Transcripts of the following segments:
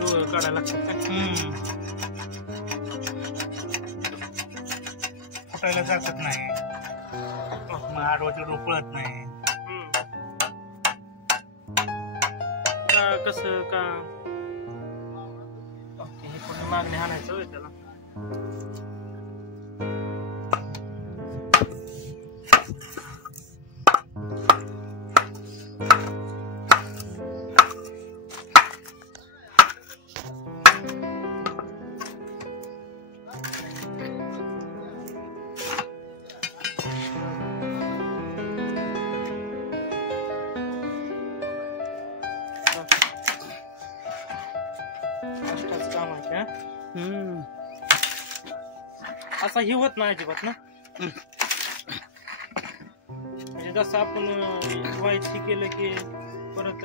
डोळे काढायला लागतात का? फुटायला जात नाही, मग आडवाची पळत नाही. का कसं का हे कोणी मागणी हाणायचं होय त्याला. असा ही होत नाही अजिबात ना. म्हणजे जसं आपण वाईट हे केलं की परत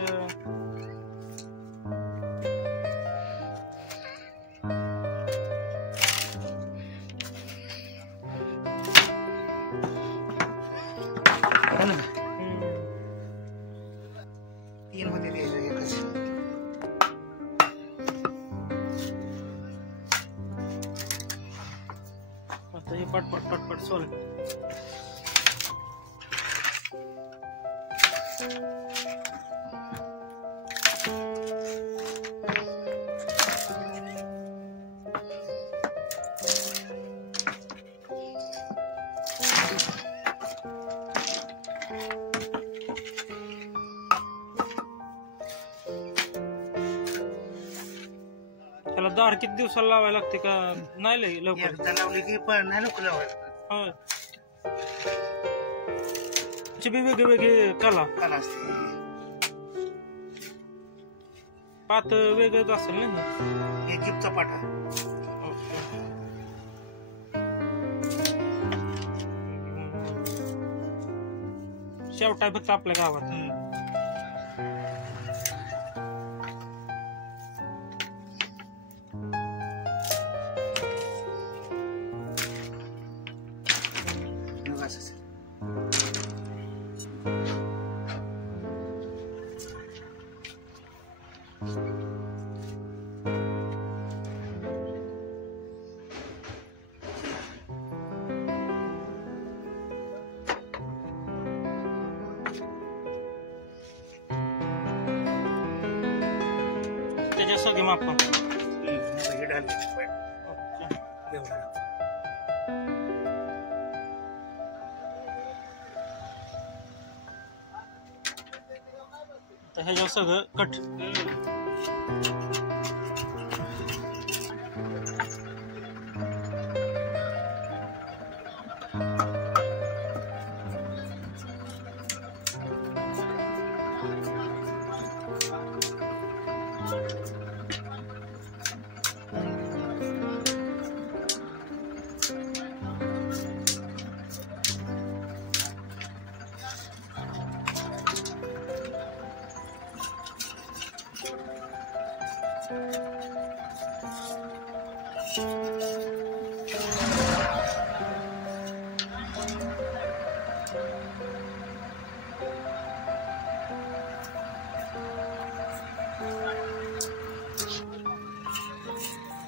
तीन मध्ये द्यायचं एकच. आता हे पटपट पटपट सोल. त्याला दार किती दिवसाला लावायला लागते का नाही लवकर? एकदा लावली की पण नाही नको लावायला. होय. वेगळे वेगळे कला असते. पात वेगळंच असेल ना हे जिपचा पाटा. शेवटाय फक्त आपल्या गावात. त्याच्या सगळे माप तर ह्याच्यावर सगळं कट.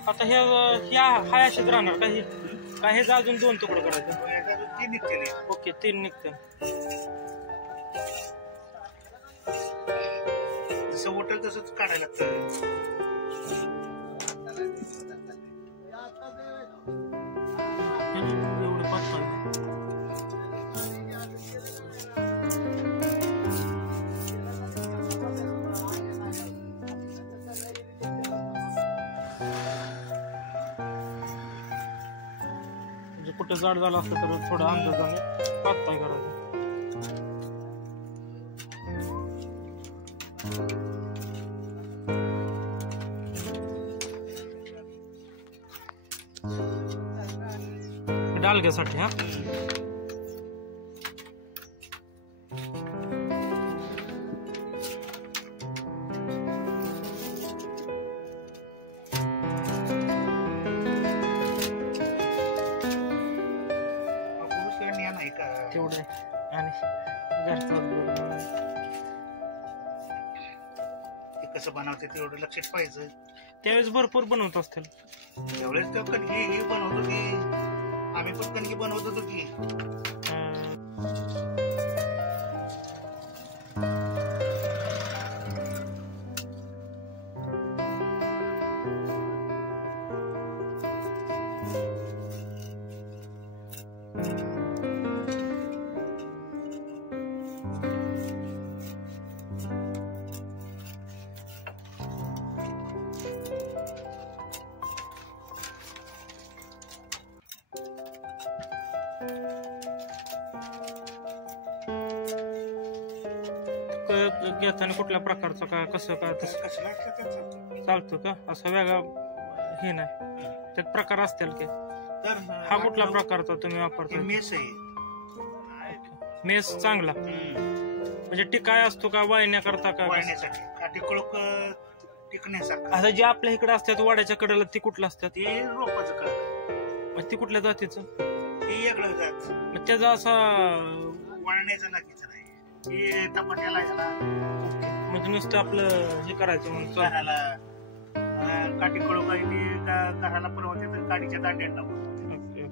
आता हे हाय असेच राहणार का? हे अजून 2 तुकडे करायचे. 3 निघते. ओके 3 निघते. जसं होटेल तसंच काढायला लागतं. एवढं पातळ कुठं जाड झालं असतं तर थोडं अंदाजाने पातळ करायचं. डालग्यासाठी हा. तेवढं आणि घरचं कसं बनवते तेवढं लक्ष ठेवायचं. त्यावेळेस भरपूर बनवत असतील. त्यावेळेस तर कणकी हे बनवतो की आम्ही पण कणकी बनवत होतो की. घेताना कुठल्या प्रकारचं का कसं का तसं कसं लागतं ते चालतं. चालतं का असं वेगळा हे नाही त्यात प्रकार असतील की. तर हा कुठला प्रकारचा तुम्ही हे वापरता? मेस आहे. मेस चांगला म्हणजे टिकाय असतो का वाळण्या करता का? वाळण्यासाठी काठी कळक टिकण्यासारखं. आता जे आपल्या इकडे असतात वाड्याच्या कडेला ती कुठलं असतात? ते रोपाचं कळक मग ती कुठल्या जातीचं? ते वेगळं जात. मग त्याचा असा वाळण्याचं लागीचं नाही. हे टमाट्याला ह्याला म्हणजे नुसतं आपलं हे करायचं म्हणून चालतं. घराला काठी कळक आहे ते घराला परवडते तर काडीच्या दांड्याला लावून. ओके.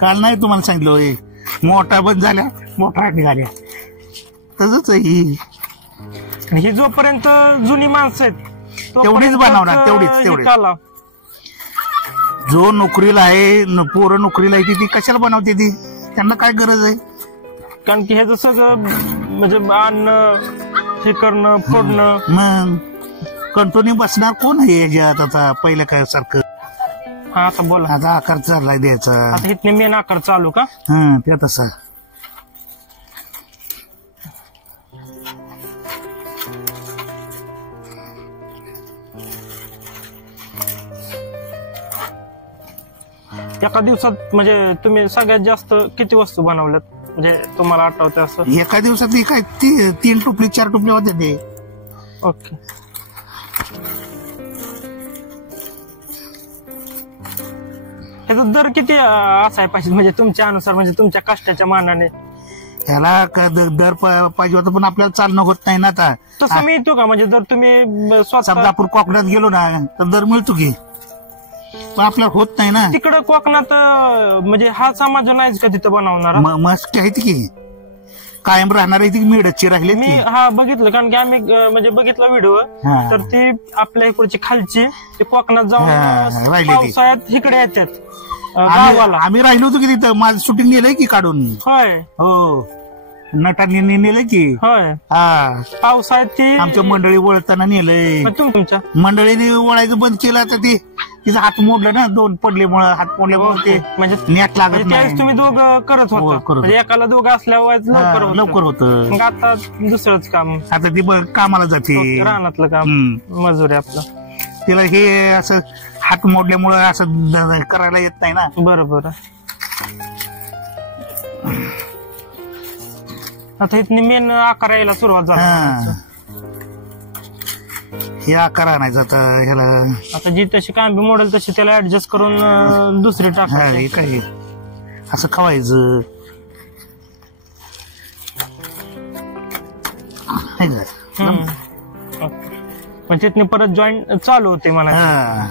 काल नाही तुम्हाला सांगितलं होय, मोठा बंद झाल्या मोठा निघाल्या तसंच ही. आणि ही जोपर्यंत जुनी माणसं आहेत तेवढीच बनवणार, तेवढीच. जो नोकरीला आहे पोरं नोकरीला आहे ती कशाला बनवते ती? त्यांना काय गरज आहे? कारण की हे सगळं म्हणजे आणणं हे करणं फोडणं. मग कंटिन्यू बसणार कोण आहे याच्यात आता पहिल्या काय सारखं? हा आता बोला. आता आकार चाललाय द्यायचा. आता इथने मेन आकार चालू का? हा त्या तसा. एका दिवसात म्हणजे तुम्ही सगळ्यात जास्त किती वस्तू बनवल्यात म्हणजे तुम्हाला आठवते असं? एका दिवसात काय 3 टोपली 4 टोपली होते ते. ओके. ह्याचा दर किती असाय पाहिजे म्हणजे तुमच्या अनुसार म्हणजे तुमच्या कष्टाच्या मानाने? ह्याला दर पाहिजे होतं पण आपल्याला चालणं होत नाही ना आता. तसं मिळतो का म्हणजे जर तुम्ही स्वतः समजा आपण कोकणात गेलो ना तर दर मिळतो की, पण आपल्याला होत नाही ना. तिकडं कोकणात म्हणजे हा समाज नाहीच का तिथं बनवणार? मस्त आहेत की कायम राहणार आहे ती मिळतची राहिली मी हा बघितलं कारण की आम्ही म्हणजे बघितला व्हिडिओ. हा. तर ती आपल्या इकडची खालची ते कोकणात जाऊन राहिली ती. पावसाळ्यात इकडे येतात गावाला. आम्ही राहिलो होतो की तिथं माझं शूटिंग नेलंय की काढून. होय हो नटांनी नेलंय की. होय हा पावसाळ्यात ती आमच्या मंडळी वळताना नेलंय. मग तुमच्या मंडळीने वळायचं बंद केलं तर ती तिचं हात मोडलं ना 2 पडल्यामुळे हात मोडल्यामुळे ते म्हणजे नेट लागत त्यावेळेस नाही. तुम्ही दोघं करत हो, होता करत म्हणजे एकाला दोघं असल्यावर लवकर होतं. मग आता दुसरंच काम आता ती कामाला जाते रानातलं काम मजुरी आपलं. तिला हे असं हात मोडल्यामुळे असं करायला येत नाही ना. बरोबर. आता इथनी मेन आकार यायला सुरुवात झाली. हे आकार आणायचं आता ह्याला. आता जी तशी कांबी मोडेल तशी त्याला ऍडजस्ट करून दुसरी टाकायची. काय असं खवायचं. म्हणजे तिथने परत जॉईंट चालू होते म्हणा.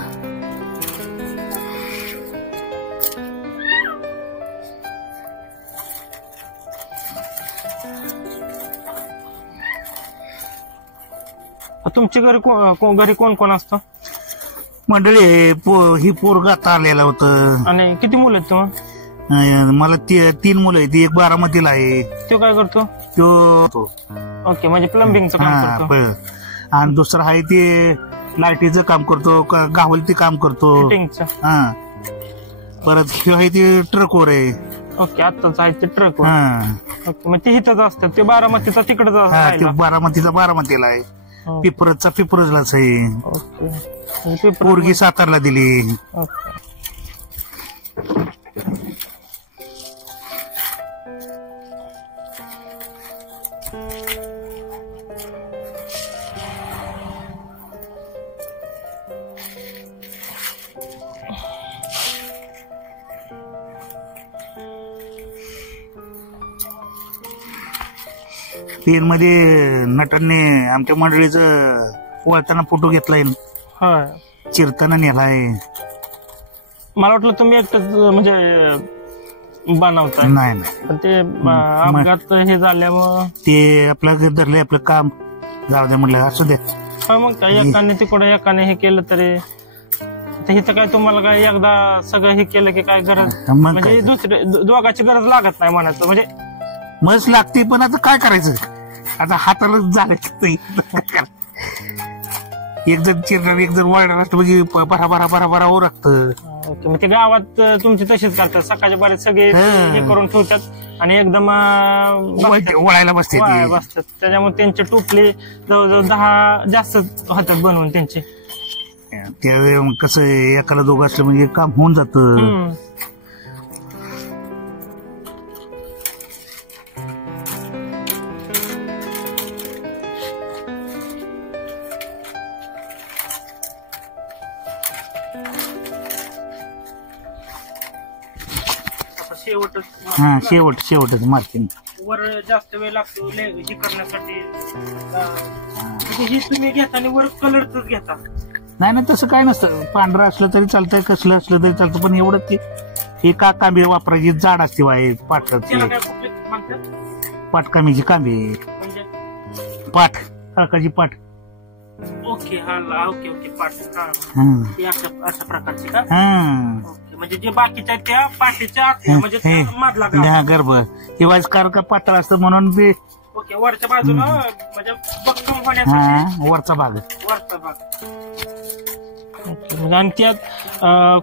तुमच्या घरी कोण कोण असतं? मंडळी ही पोरगा आता आलेला होतं. आणि किती मुलं आहेत तुम्हाला? मला 3 मुलं आहेत. एक बारामतीला आहे. तो काय करतो? तो ओके म्हणजे प्लंबिंगचं काम करतो. आणि दुसरा आहे ते लाईटीचं काम करतो, गावलती काम करतो. फिटिंगचं. हा परत हे आहे ते ट्रकवर आहे. ओके आत्ताच आहे ते ट्रक. ओके मग ते इथंच असतात. ते बारामतीचा तिकडच असतात. बारामतीला आहे. पिपरजचा पिपरजलाच आहे. ओके पोरगी सातारला दिली. ओके. पेन मध्ये नटांनी आमच्या मंडळीचं वळताना फोटो घेतलाय, होय. चिरताना नेलाय. मला वाटलं तुम्ही एकटंच म्हणजे बनवताय. नाही नाही, पण ते अपघात हे झाल्यामुळं ते आपलं धरलंय आपलं काम, जाऊ दे म्हटलं असू दे. मग काय एकाने तिकडे एकाने हे केलं तरी इथं काय तुम्हाला काय एकदा सगळं हे केलं की काय गरज मग म्हणजे दुसरे दोघाची गरज लागत नाही म्हणायचं. म्हणजे मस्त लागते, पण आता काय करायचं, आता हाताला झालं एक जण चिरणार एक जण वळणार असतं म्हणजे भरा भरा भरा भरा ओ लागतं. ओके. मग ते गावात तुमची तशीच करतात, सकाळच्या बरेच सगळे हे करून ठेवतात आणि एकदम वळायला बसते बसतात. त्याच्यामुळे त्यांचे टोपले जवळजवळ 10 जास्त होतात बनवून त्यांचे. त्यावेळी कसं एकाला दोघं असलं म्हणजे काम होऊन जातं. हा शेवटच मार्किंग वर जास्त वेळ लागतो हे करण्यासाठी. ही तुम्ही घेता आणि वर कलरच घेता? नाही ना, तसं काय नसतं. पांढरं असलं तरी चालतंय, कसलं असलं तरी चालतं, पण एवढं की एका कांबी वापरायची, जाड असते वाय पाटाची, पाटकामीची कांबी, म्हणजे पाठ काकाची पाठ. ओके. हा ओके ओके. पाठ अशा प्रकारची का? ओके. म्हणजे जे बाकीच्या त्या पाठीच्या म्हणजे मधला गर्भ किंवा कार पातळ असतं म्हणून ते. ओके. वरच्या बाजूला म्हणजे बक्कम होण्यासाठी वरचा भाग. आणि त्यात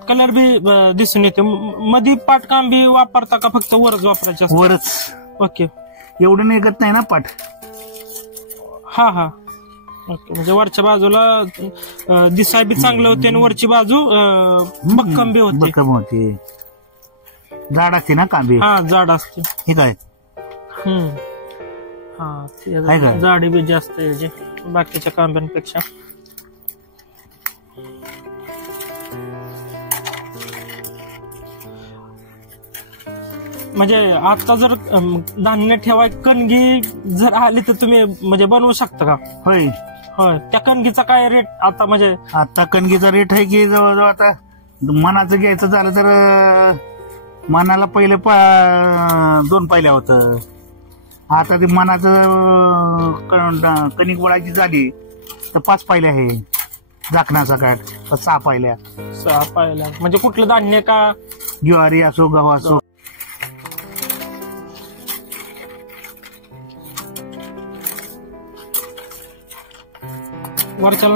कलर बी दिसून येते. मध्ये पाटकाम बी वापरता का फक्त वरच वापरायचे? वरच. ओके. एवढं निघत नाही ना पाठ. हा. ओके. म्हणजे वरच्या बाजूला दिसाय बी चांगलं होते आणि वरची बाजू बक्कम बी होते. जाड असते ना कांबी. हा, जाड असते. हे काय जाडी बी जास्त आहे बाकीच्या कांब्यांपेक्षा. म्हणजे आता जर धान्य ठेवाय कणगी जर आली तर तुम्ही म्हणजे बनवू शकता का? होय. त्या कणगीचा काय रेट आता? म्हणजे आता कणगीचा रेट आहे की जवळजवळ आता मनाचं घ्यायचं झालं तर मनाला पहिले 2 पायल्या होतं. आता ते मनाचं कणिक वळायची झाली तर 5 पायल्या आहे. झाकणाचा काठ 6 पायल्या. 6 पायल्या म्हणजे कुठलं धान्य का? ज्वारी असो, गहू असो. वरच्या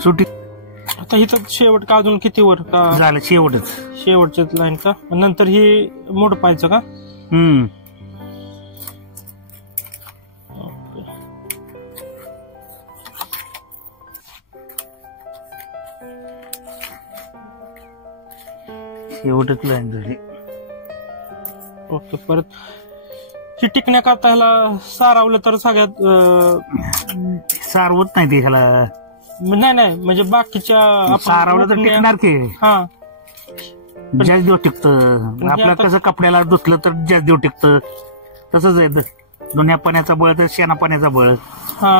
सुटी. आता इथं शेवट का अजून किती वर का झालं? शेवटच लाईन का? नंतर ही मोड पाहायचं का? शेवटच लाईन झाली. ओके. परत ही टिकण्याकरता ह्याला सारावलं तर सगळ्यात सारवत नाही ते ह्याला. नाही म्हणजे बाकीच्या सारावलं तर टिकणार की. हा, जास्त दिवस टिकतं. आपलं कसं कपड्याला धुतलं तर जास्त दिवस टिकतं, तसंच आहे. दोन्ही पाण्याचा बळ तर शेणा पाण्याचा बळ. हा.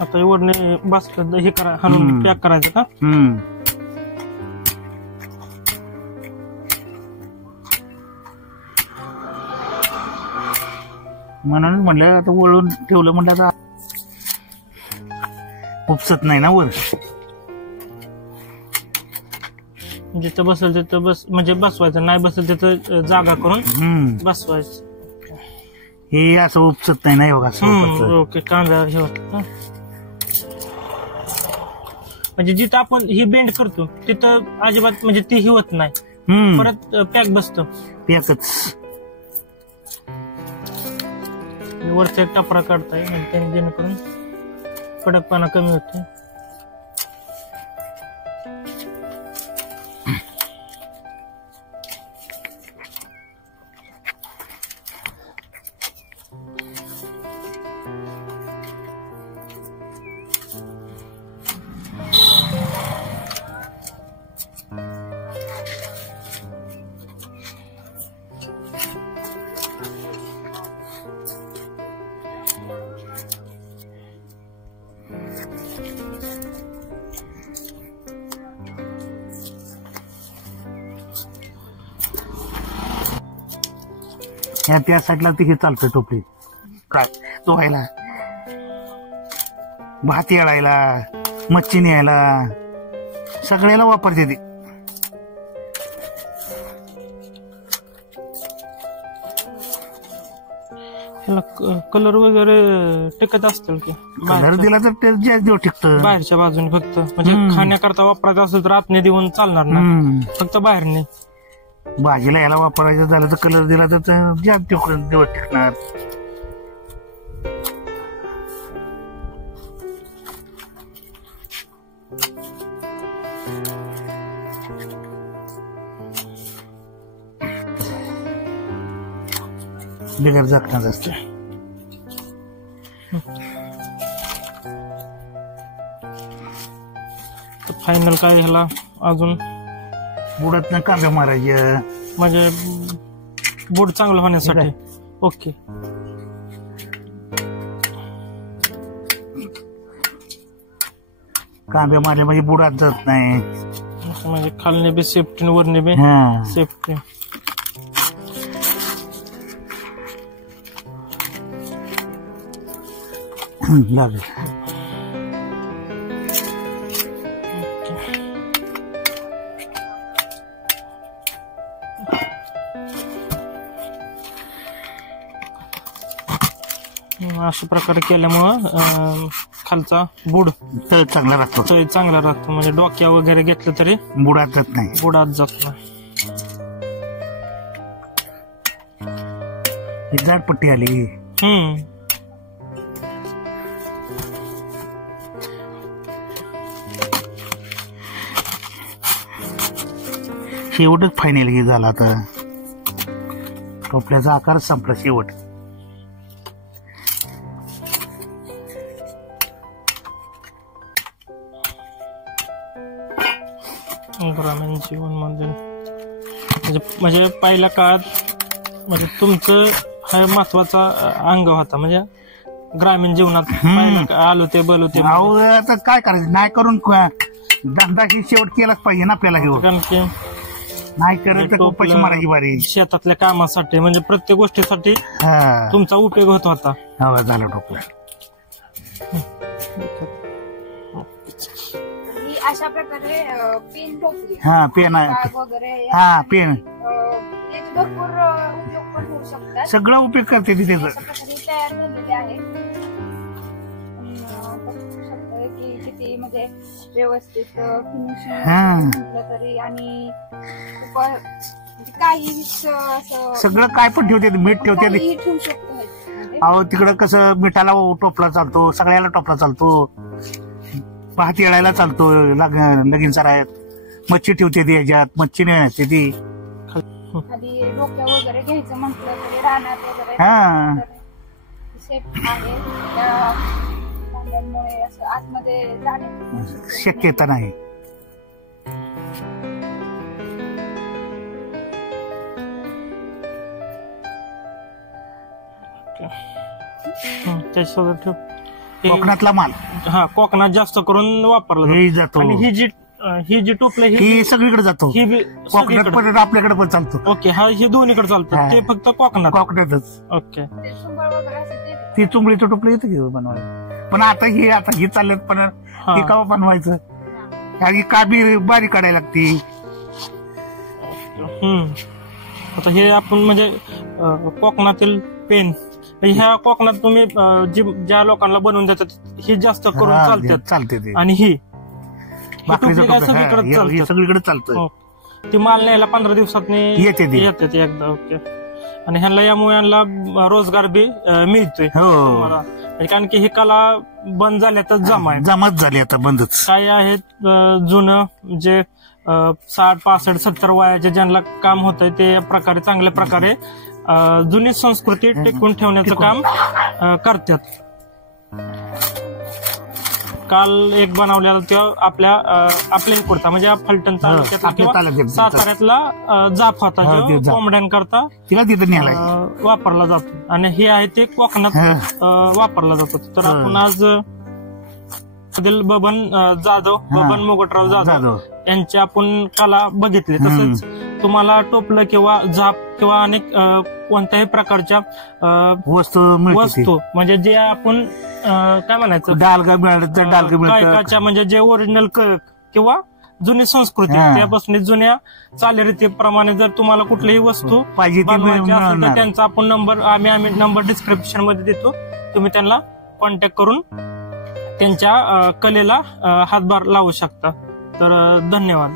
आता एवढे बस हे करा, पॅक करायचं का? म्हणून म्हणलं आता वळून ठेवलं, म्हणलं आता उपसत नाही ना वर. जिथं बसेल तिथं म्हणजे बसवायचं, नाही बसेल तिथं जागा करून बसवायचं. हे असं उपसत नाही ना. बघा. ओके. कांदा हे म्हणजे जिथं आपण ही बेंड करतो तिथं अजिबात म्हणजे ती ही होत नाही, परत पॅक बसतं. पॅकच वरचा एक टपरा काढताय त्याने जेणेकरून कडकपणा कमी होते. त्या साईडला ती हे चालतं टोपली काय धुवायला, भात येळायला, मच्छी न्यायला, सगळ्याला वापरते ती. कलर वगैरे टिकत असतील की? कलर दिला तर ते देव टिकतं. बाहेरच्या बाजूने फक्त म्हणजे खाण्याकरता वापरायचं असेल तर आतने देऊन चालणार ना, फक्त बाहेरने. भाजीला याला वापरायचं झालं तर कलर दिला तर देव टिकणार. बिगर झाकणार असते. फायनल काय ह्याला अजून बुडात कांदा मारायचं म्हणजे बुड चांगलं होण्यासाठी. ओके. कांदे मारले म्हणजे बुडात जात नाही, म्हणजे खालने बी सेफ्टी वरने बी सेफ्टी. लागेल. अशा प्रकारे केल्यामुळं खालचा बुड तळ चांगला राहतो, तळ चांगला राहतो. म्हणजे डोक्या वगैरे घेतलं तरी बुडात जात नाही, बुडात जात नाही. जाडपट्टी आली. शेवटच फायनल हे झाला. आता टोपल्याचा आकारच संपला शेवट. ग्रामीण जीवन मध्ये म्हणजे पहिल्या काळात म्हणजे तुमचं हा महत्वाचा अंग होता. म्हणजे ग्रामीण जीवनात आलो ते बोलू ते. आता काय करायचं, नाही करून धंदा शेवट केलाच पाहिजे ना आपल्याला. कारण की नाही करायचं पैसे मारायची बारी. शेतातल्या कामासाठी म्हणजे प्रत्येक गोष्टीसाठी तुमचा उपयोग होत होता. झालं टोपलं. अशा प्रकारे पेन टोपली पेन वगैरे पेन भरपूर उपयोग पण होऊ शकतात. सगळा उपयोग करते ती त्याचा. तयार झालेले आहे की किती म्हणजे व्यवस्थित फिनिशिंग म्हटलं तरी. आणि काही सगळं काय पण ठेवते, मीठ ठेवते. ठेवू शकतो. अहो तिकडं कसं मिठाला टोपला चालतो, सगळ्याला टोपला चालतो, भात येळायला चालतो, लगीन सरायत मच्छी ठेवते ती, याच्यात मच्छी नाही ती. खाली डोक्या वगैरे घ्यायचं म्हटलं तरी रानात वगैरे सेफ आहे. कांद्यांमुळे असं आतमध्ये जाण्याची शक्यता नाही. त्याच्यासोबत कोकणातला माल कोकणात जास्त करून वापरला जातो. आणि ही जी टोपलं ही सगळीकडे जातो. कोकणात पण आपल्याकडे पण चालतो. ओके. हे दोन्हीकडे चालतं, ते फक्त कोकणातच. ओके. ती चुंबळीचं टोपलं येतं की बनवायला. पण आता ही चालत पण हे का बनवायचं, आणि काबी बारीक काढायला लागती. आता हे आपण म्हणजे कोकणातील पेन ह्या कोकणात तुम्ही ज्या लोकांना बनवून देतात ही जास्त करून चालते. चालते. आणि ही भाकरीचं काय टोपलं, सगळीकडे हे चालतं. सगळीकडे चालतं. हो. ती माल न्यायला 15 दिवसात येते ती. येते ती एकदा. ओके. आणि ह्यांना यामुळे ह्यांना रोजगार बी मिळतोय हो तुम्हाला. कारण की ही कला बंद झाल्या तर जमात झाली आता बंदच. काही आहेत जुनं जे 60, 65, 70 वयाचे ज्यांना काम होतंय ते प्रकारे चांगल्या प्रकारे जुनी संस्कृती टिकवून ठेवण्याचं काम करतात. काल एक बनवलेला तो आपल्या इकडचा म्हणजे फलटण तालुक्यातला किंवा साताऱ्यातला जाफ होता जो कोंबड्यांकरता तिला तिथं न्यायला वापरला जातो आणि हे आहे ते कोकणात वापरला जातो. तर आपण आज बबन जाधव, बबन मुगटराव जाधव यांची आपण कला बघितली. तसंच तुम्हाला टोपलं किंवा झाप किंवा अनेक कोणत्याही प्रकारच्या वस्तू म्हणजे जे आपण काय म्हणायचं डालगा मिळालं गायकाच्या म्हणजे जे ओरिजिनल किंवा जुनी संस्कृती त्यापासून जुन्या चालीरीतीप्रमाणे जर तुम्हाला कुठलीही वस्तू पाहिजे तर त्यांचा आपण आम्ही नंबर डिस्क्रिप्शन मध्ये देतो. तुम्ही त्यांना कॉन्टॅक्ट करून त्यांच्या कलेला हातभार लावू शकता. तर धन्यवाद.